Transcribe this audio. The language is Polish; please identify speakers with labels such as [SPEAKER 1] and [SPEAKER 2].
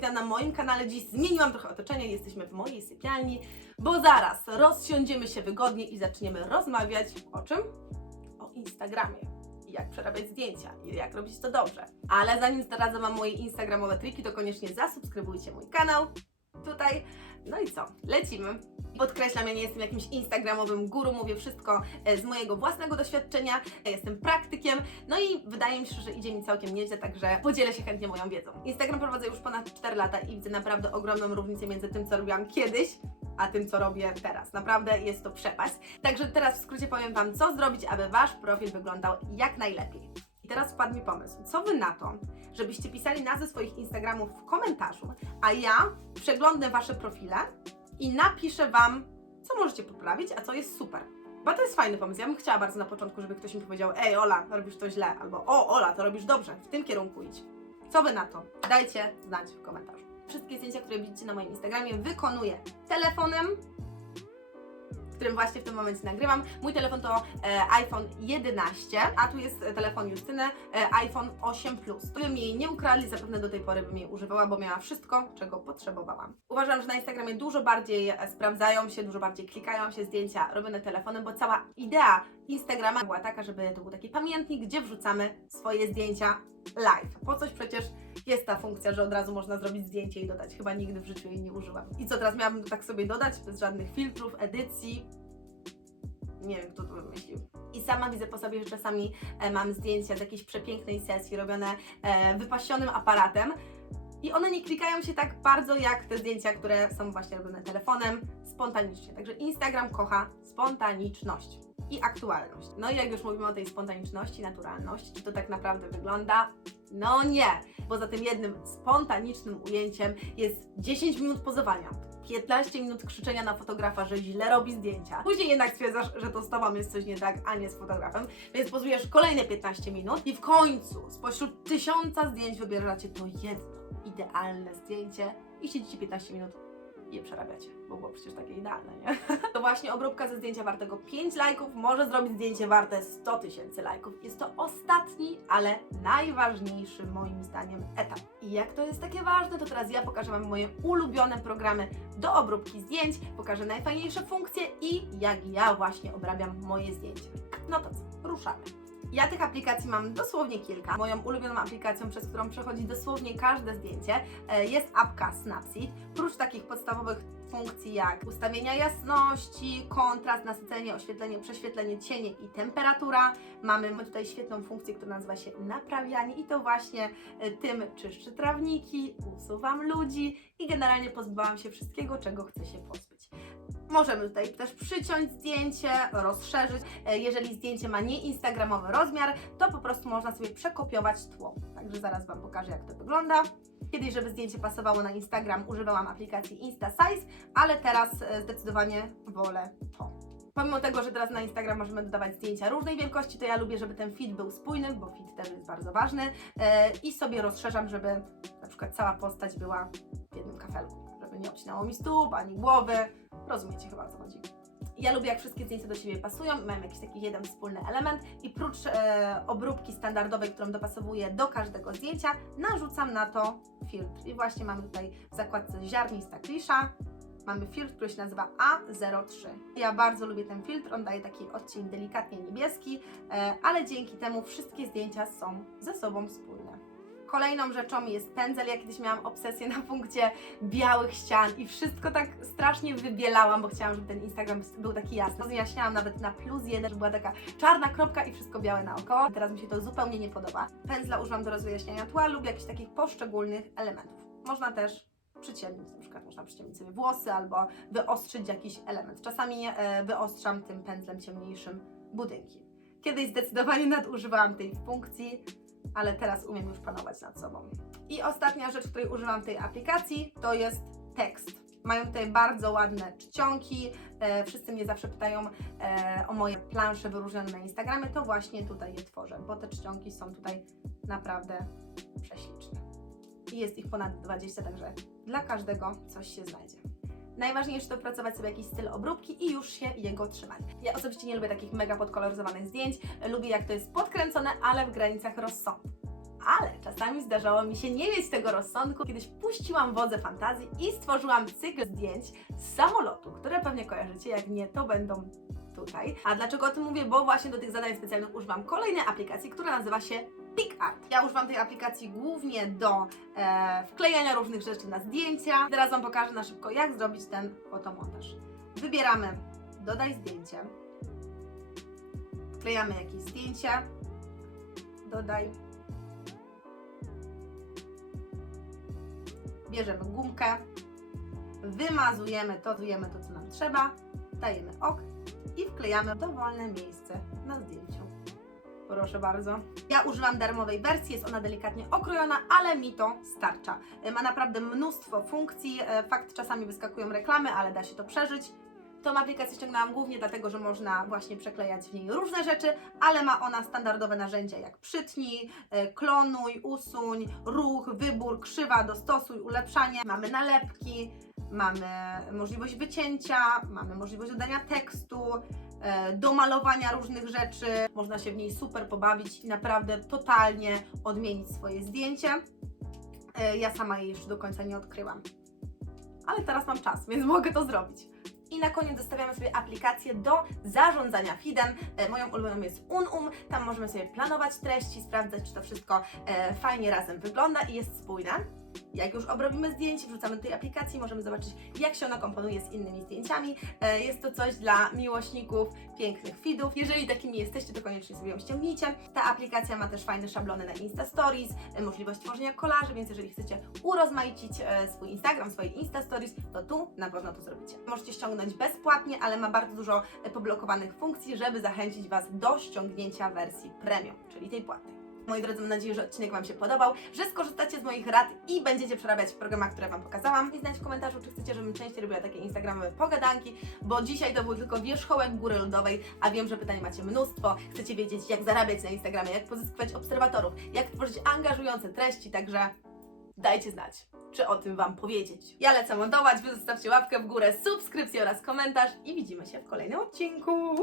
[SPEAKER 1] witam na moim kanale. Dziś zmieniłam trochę otoczenie, jesteśmy w mojej sypialni, bo zaraz rozsiądziemy się wygodnie i zaczniemy rozmawiać o czym? O Instagramie. Jak przerabiać zdjęcia i jak robić to dobrze. Ale zanim zdradzę Wam moje instagramowe triki, to koniecznie zasubskrybujcie mój kanał tutaj. No i co? Lecimy. Podkreślam, ja nie jestem jakimś instagramowym guru, mówię wszystko e, z mojego własnego doświadczenia. Ja jestem praktykiem, no i wydaje mi się, że idzie mi całkiem nieźle, także podzielę się chętnie moją wiedzą. Instagram prowadzę już ponad 4 lata i widzę naprawdę ogromną różnicę między tym, co robiłam kiedyś, a tym, co robię teraz. Naprawdę jest to przepaść. Także teraz w skrócie powiem Wam, co zrobić, aby Wasz profil wyglądał jak najlepiej. Teraz wpadł mi pomysł. Co Wy na to, żebyście pisali nazwy swoich Instagramów w komentarzu, a ja przeglądnę Wasze profile i napiszę Wam, co możecie poprawić, a co jest super. Bo to jest fajny pomysł. Ja bym chciała bardzo na początku, żeby ktoś mi powiedział: Ej, Ola, robisz to źle, albo O, Ola, to robisz dobrze, w tym kierunku idź. Co wy na to? Dajcie znać w komentarzu. Wszystkie zdjęcia, które widzicie na moim Instagramie, wykonuję telefonem, którym właśnie w tym momencie nagrywam. Mój telefon to e, iPhone 11, a tu jest telefon Justyny, e, iPhone 8 Plus. Gdybym jej nie ukradli, zapewne do tej pory bym jej używała, bo miała wszystko, czego potrzebowałam. Uważam, że na Instagramie dużo bardziej e, sprawdzają się, dużo bardziej klikają się zdjęcia robione telefonem, bo cała idea Instagrama była taka, żeby to był taki pamiętnik, gdzie wrzucamy swoje zdjęcia live. Po coś przecież jest ta funkcja, że od razu można zrobić zdjęcie i dodać. Chyba nigdy w życiu jej nie użyłam. I co teraz miałabym tak sobie dodać, bez żadnych filtrów, edycji? Nie wiem, kto to wymyślił. I sama widzę po sobie, że czasami e, mam zdjęcia z jakiejś przepięknej sesji robione e, wypasionym aparatem. I one nie klikają się tak bardzo jak te zdjęcia, które są właśnie robione telefonem, spontanicznie. Także Instagram kocha spontaniczność i aktualność. No i jak już mówimy o tej spontaniczności, naturalności, czy to tak naprawdę wygląda? No nie, bo za tym jednym spontanicznym ujęciem jest 10 minut pozowania. 15 minut krzyczenia na fotografa, że źle robi zdjęcia. Później jednak stwierdzasz, że to z tobą jest coś nie tak, a nie z fotografem, więc pozujesz kolejne 15 minut i w końcu spośród tysiąca zdjęć wybieracie to jedno idealne zdjęcie i siedzicie 15 minut i je przerabiacie, bo było przecież takie idealne, nie? To właśnie obróbka ze zdjęcia wartego 5 lajków może zrobić zdjęcie warte 100 tysięcy lajków. Jest to ostatni, ale najważniejszy moim zdaniem etap. I jak to jest takie ważne, to teraz ja pokażę Wam moje ulubione programy do obróbki zdjęć, pokażę najfajniejsze funkcje i jak ja właśnie obrabiam moje zdjęcia. No to co, ruszamy. Ja tych aplikacji mam dosłownie kilka. Moją ulubioną aplikacją, przez którą przechodzi dosłownie każde zdjęcie, e, jest apka Snapseed. Prócz takich podstawowych funkcji jak ustawienia jasności, kontrast, nasycenie, oświetlenie, prześwietlenie, cienie i temperatura, mamy tutaj świetną funkcję, która nazywa się naprawianie i to właśnie e, tym czyszczy trawniki, usuwam ludzi i generalnie pozbyłam się wszystkiego, czego chcę się pozbyć. Możemy tutaj też przyciąć zdjęcie, rozszerzyć. E, Jeżeli zdjęcie ma nieinstagramowy rozmiar, to po prostu można sobie przekopiować tło. Także zaraz Wam pokażę, jak to wygląda. Kiedyś, żeby zdjęcie pasowało na Instagram, używałam aplikacji InstaSize, ale teraz e, zdecydowanie wolę to. Pomimo tego, że teraz na Instagram możemy dodawać zdjęcia różnej wielkości, to ja lubię, żeby ten feed był spójny, bo feed też jest bardzo ważny e, i sobie rozszerzam, żeby na przykład cała postać była w jednym kafelku, żeby nie obcinało mi stóp ani głowy. Rozumiecie chyba co chodzi. Ja lubię, jak wszystkie zdjęcia do siebie pasują mają jakiś taki jeden wspólny element i prócz e, obróbki standardowej, którą dopasowuję do każdego zdjęcia, narzucam na to filtr. I właśnie mamy tutaj w zakładce ziarnista klisza, mamy filtr, który się nazywa A03. Ja bardzo lubię ten filtr, on daje taki odcień delikatnie niebieski, e, ale dzięki temu wszystkie zdjęcia są ze sobą spójne. Kolejną rzeczą jest pędzel. Ja kiedyś miałam obsesję na punkcie białych ścian i wszystko tak strasznie wybielałam, bo chciałam, żeby ten Instagram był taki jasny. Wyjaśniałam nawet na plus jeden, żeby była taka czarna kropka i wszystko białe naokoło. Teraz mi się to zupełnie nie podoba. Pędzla używam do rozjaśniania tła lub jakichś takich poszczególnych elementów. Można też przyciemnić, na przykład można przyciemnić sobie włosy albo wyostrzyć jakiś element. Czasami e, wyostrzam tym pędzlem ciemniejszym budynki. Kiedyś zdecydowanie nadużywałam tej funkcji, ale teraz umiem już panować nad sobą. I ostatnia rzecz, której używam tej aplikacji, to jest tekst. Mają tutaj bardzo ładne czcionki. E, wszyscy mnie zawsze pytają e, o moje plansze wyróżnione na Instagramie. To właśnie tutaj je tworzę, bo te czcionki są tutaj naprawdę prześliczne. I jest ich ponad 20, także dla każdego coś się znajdzie. Najważniejsze to wypracować sobie jakiś styl obróbki i już się jego trzymać. Ja osobiście nie lubię takich mega podkoloryzowanych zdjęć. Lubię jak to jest podkręcone, ale w granicach rozsądku. Ale czasami zdarzało mi się nie mieć tego rozsądku. Kiedyś puściłam wodze fantazji i stworzyłam cykl zdjęć z samolotu, które pewnie kojarzycie, jak nie, to będą tutaj. A dlaczego o tym mówię? Bo właśnie do tych zadań specjalnych używam kolejnej aplikacji, która nazywa się PicArt. Ja używam tej aplikacji głównie do e, wklejania różnych rzeczy na zdjęcia. Teraz Wam pokażę na szybko, jak zrobić ten fotomontaż. Wybieramy dodaj zdjęcie, wklejamy jakieś zdjęcie, dodaj, bierzemy gumkę, wymazujemy to, dujemy to, co nam trzeba, dajemy ok i wklejamy dowolne miejsce na zdjęciu. Proszę bardzo. Ja używam darmowej wersji, jest ona delikatnie okrojona, ale mi to starcza. E, Ma naprawdę mnóstwo funkcji. E, Fakt, czasami wyskakują reklamy, ale da się to przeżyć. Tą aplikację ściągnęłam głównie dlatego, że można właśnie przeklejać w niej różne rzeczy, ale ma ona standardowe narzędzia jak przytnij, e, klonuj, usuń, ruch, wybór, krzywa, dostosuj, ulepszanie. Mamy nalepki, mamy możliwość wycięcia, mamy możliwość dodania tekstu, do malowania różnych rzeczy. Można się w niej super pobawić i naprawdę totalnie odmienić swoje zdjęcie. E, Ja sama jej jeszcze do końca nie odkryłam. Ale teraz mam czas, więc mogę to zrobić. I na koniec zostawiamy sobie aplikację do zarządzania feedem. E, Moją ulubioną jest Unum. Tam możemy sobie planować treści, sprawdzać, czy to wszystko e, fajnie razem wygląda i jest spójne. Jak już obrobimy zdjęcie, wrzucamy do tej aplikacji, możemy zobaczyć, jak się ona komponuje z innymi zdjęciami. E, Jest to coś dla miłośników pięknych feedów. Jeżeli takimi jesteście, to koniecznie sobie ją ściągnijcie. Ta aplikacja ma też fajne szablony na Insta Stories, e, możliwość tworzenia kolaży, więc jeżeli chcecie urozmaicić e, swój Instagram, swoje Insta Stories, to tu na pewno to zrobicie. Możecie ściągnąć bezpłatnie, ale ma bardzo dużo poblokowanych funkcji, żeby zachęcić Was do ściągnięcia wersji premium, czyli tej płatnej. Moi drodzy, mam nadzieję, że odcinek Wam się podobał, że skorzystacie z moich rad i będziecie przerabiać w programach, które Wam pokazałam. I znać w komentarzu, czy chcecie, żebym częściej robiła takie instagramowe pogadanki, bo dzisiaj to był tylko wierzchołek góry lodowej, a wiem, że pytań macie mnóstwo. Chcecie wiedzieć, jak zarabiać na Instagramie, jak pozyskiwać obserwatorów, jak tworzyć angażujące treści, także dajcie znać, czy o tym Wam powiedzieć. Ja lecę montować, Wy zostawcie łapkę w górę, subskrypcję oraz komentarz i widzimy się w kolejnym odcinku.